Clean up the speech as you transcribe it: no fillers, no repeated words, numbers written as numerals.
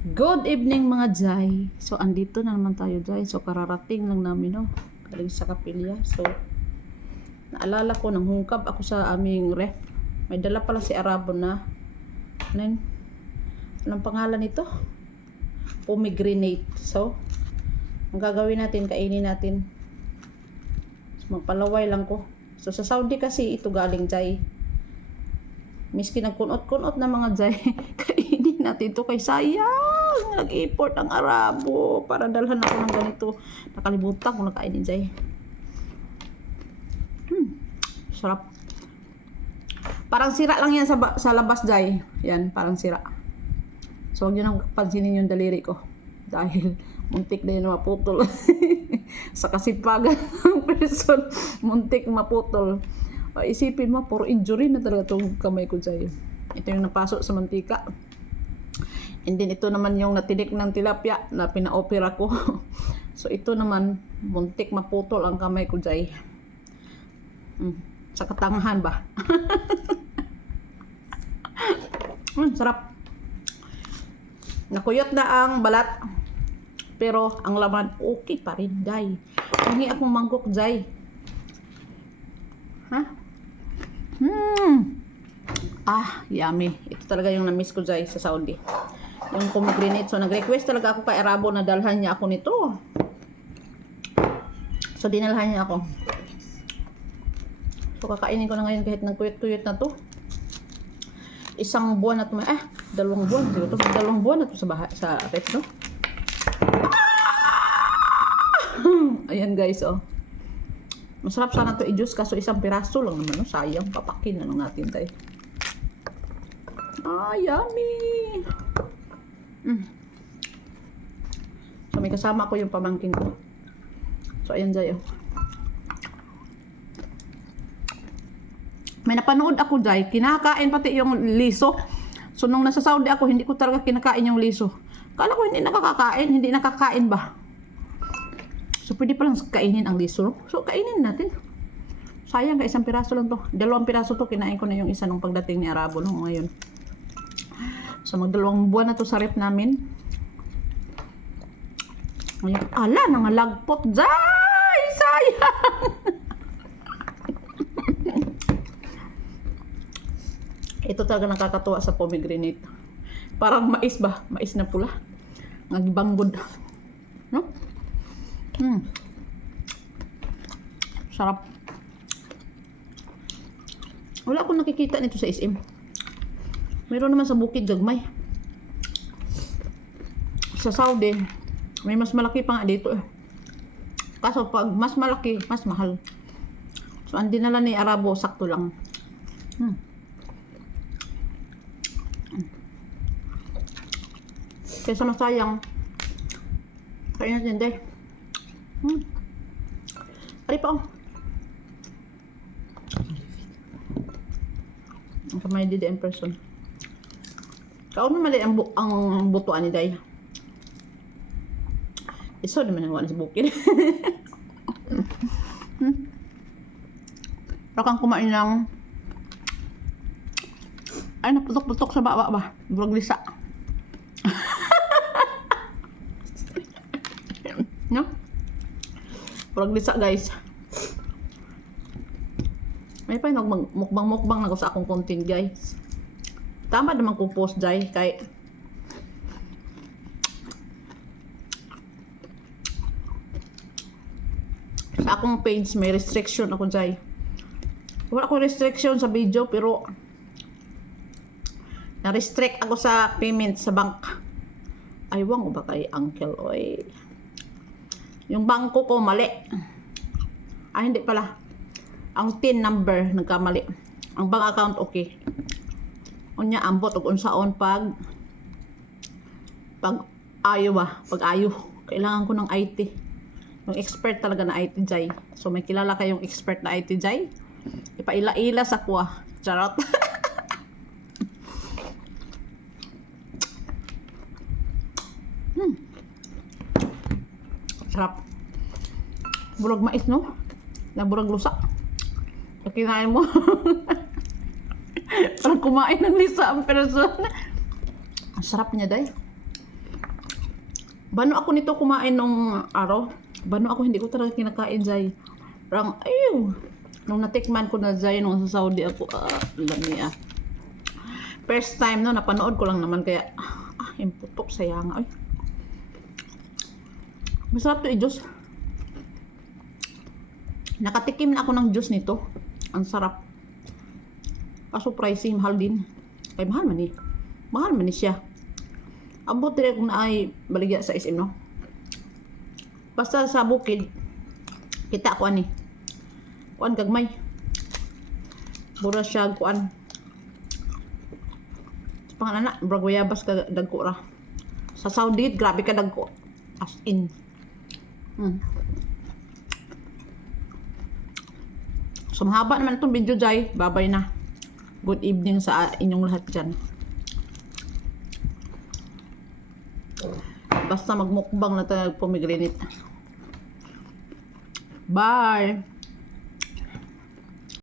Good evening mga Jai. So andito na naman tayo Jai. So kararating lang namin no. Galing sa kapilya. So naalala ko nang hungkab ako sa aming ref. May dala pala si Arabo na anong pangalan nito? Pomegranate. So ang gagawin natin, kainin natin. So, magpalaway lang ko. So sa Saudi kasi ito galing Jai. Miski nagkunot-kunot na mga Jai. Kainin natin ito kay sayang. Nag-import ang Arabo para dalhan ako ng ganito. Nakalimutan ko nakainin Jai. Sarap. Parang sira lang yan sa labas Jai. Yan, parang sira. So huwag nyo nang pansinin yung daliri ko. Dahil muntik na yun maputol. Sa kasipagan ng person, muntik maputol. Isipin mo, puro injury na talaga itong kamay ko Jai. Ito yung napasok sa mantika. And then ito naman yung natinik ng tilapia na pina-opera ko. So ito naman, muntik maputol ang kamay ko Jai. Sa katangahan ba? Sarap. Nakuyot na ang balat. Pero ang laman, okay pa rin Jai. Hindi akong mangkok Jai. Ha? Yummy. Ito talaga yung na-miss ko Jai sa Saudi. Yung pomegranate. So nag-request talaga ako kay Arabo na dalhan niya ako nito. So dinalhan niya ako. So kakainin ko na ngayon kahit nagkuyot-kuyot na to. Isang buwan na to. 2 buwan. Siguro 2 buwan na to sa ref, no? Ayan guys, oh. Masarap sana to i-juice kaso isang piraso lang naman, no? Sayang, papakin na lang natin tayo. Yummy! So may kasama ko yung pamangkin ko. So ayan Jai, oh. May napanood ako Jai, kinakain pati yung liso. So nung nasa Saudi ako, hindi ko talaga kinakain yung liso. Kala ko hindi nakakain ba? So pwede palang kainin ang liso, no? So kainin natin. Sayang, isang piraso lang to. 2 piraso to, kinain ko na yung isa nung pagdating ni Arabo, no? Ngayon. So mag 2 buwan na to sa ref namin. Ngayon, nangalagpot Jai! Sayang! Ito talaga nakakatuwa sa pomegranate. Parang mais ba? Mais na pula. Nagibanggod. No? Sarap. Wala akong nakikita nito sa SM. Meron naman sa Bukid Gagmay. Sa Saudi, may mas malaki pa nga dito eh. Kaso pag mas malaki, mas mahal. So ang dinala ni Arabo, sakto lang. Kaysa masayang, kain natin day. Ari pa oh. Ang kamay dito in person. Kaon naman day ang butuan ni day. Iso naman ang wala sa bukid. Pero kang kumain ng naputok-putok sa baba ba? Burag lisa. No? Burag lisa guys. May pa mukbang-mukbang na ko sa akong content guys. Tama naman kong post Jai kay sa akong page may restriction ako Jai. Wala akong restriction sa video pero na-restrict ako sa payment sa bank. Aywan ko ba kay uncle oy. Yung bangko ko mali. Hindi pala. Ang TIN number nagkamali. Ang bank account okay. Unya ambot og unsaon pag ayo ba? Pag ayo. Kailangan ko ng IT. Yung expert talaga na IT Jai. So may kilala kayong expert na IT Jai? Ipaila-ila sa kuha. Charot. Sarap. Burag mais, no? Na burag lusa. Kinain mo. Parang kumain ng lisa ang person. Ang sarap niya, day. Bano ako nito kumain nung araw. Bano ako, hindi ko talaga kinakain, Zay. Parang, ayaw. Nung natikman ko na, Zay, nung sa Saudi ako, lami ah. First time, no, napanood ko lang naman, kaya, yung putok, sayang. Ay. Masarap to i-juice. Nakatikim na ako ng juice nito. Ang sarap. Kaso pricey, mahal din. Ay, mahal man eh. Mahal man eh siya. Abot dire kung naay baligya sa SM, no? Basta sa bukid, kita ko ani. Kuan gagmay. Mura siya kuan. Pangalan na, braguyabas ka dagko ra. Sa Saudi, grabe ka dagko. As in. So, mahaba naman itong video, Jai. Babay na. Good evening sa inyong lahat dyan. Basta magmukbang na tayo pumigrinit. Bye!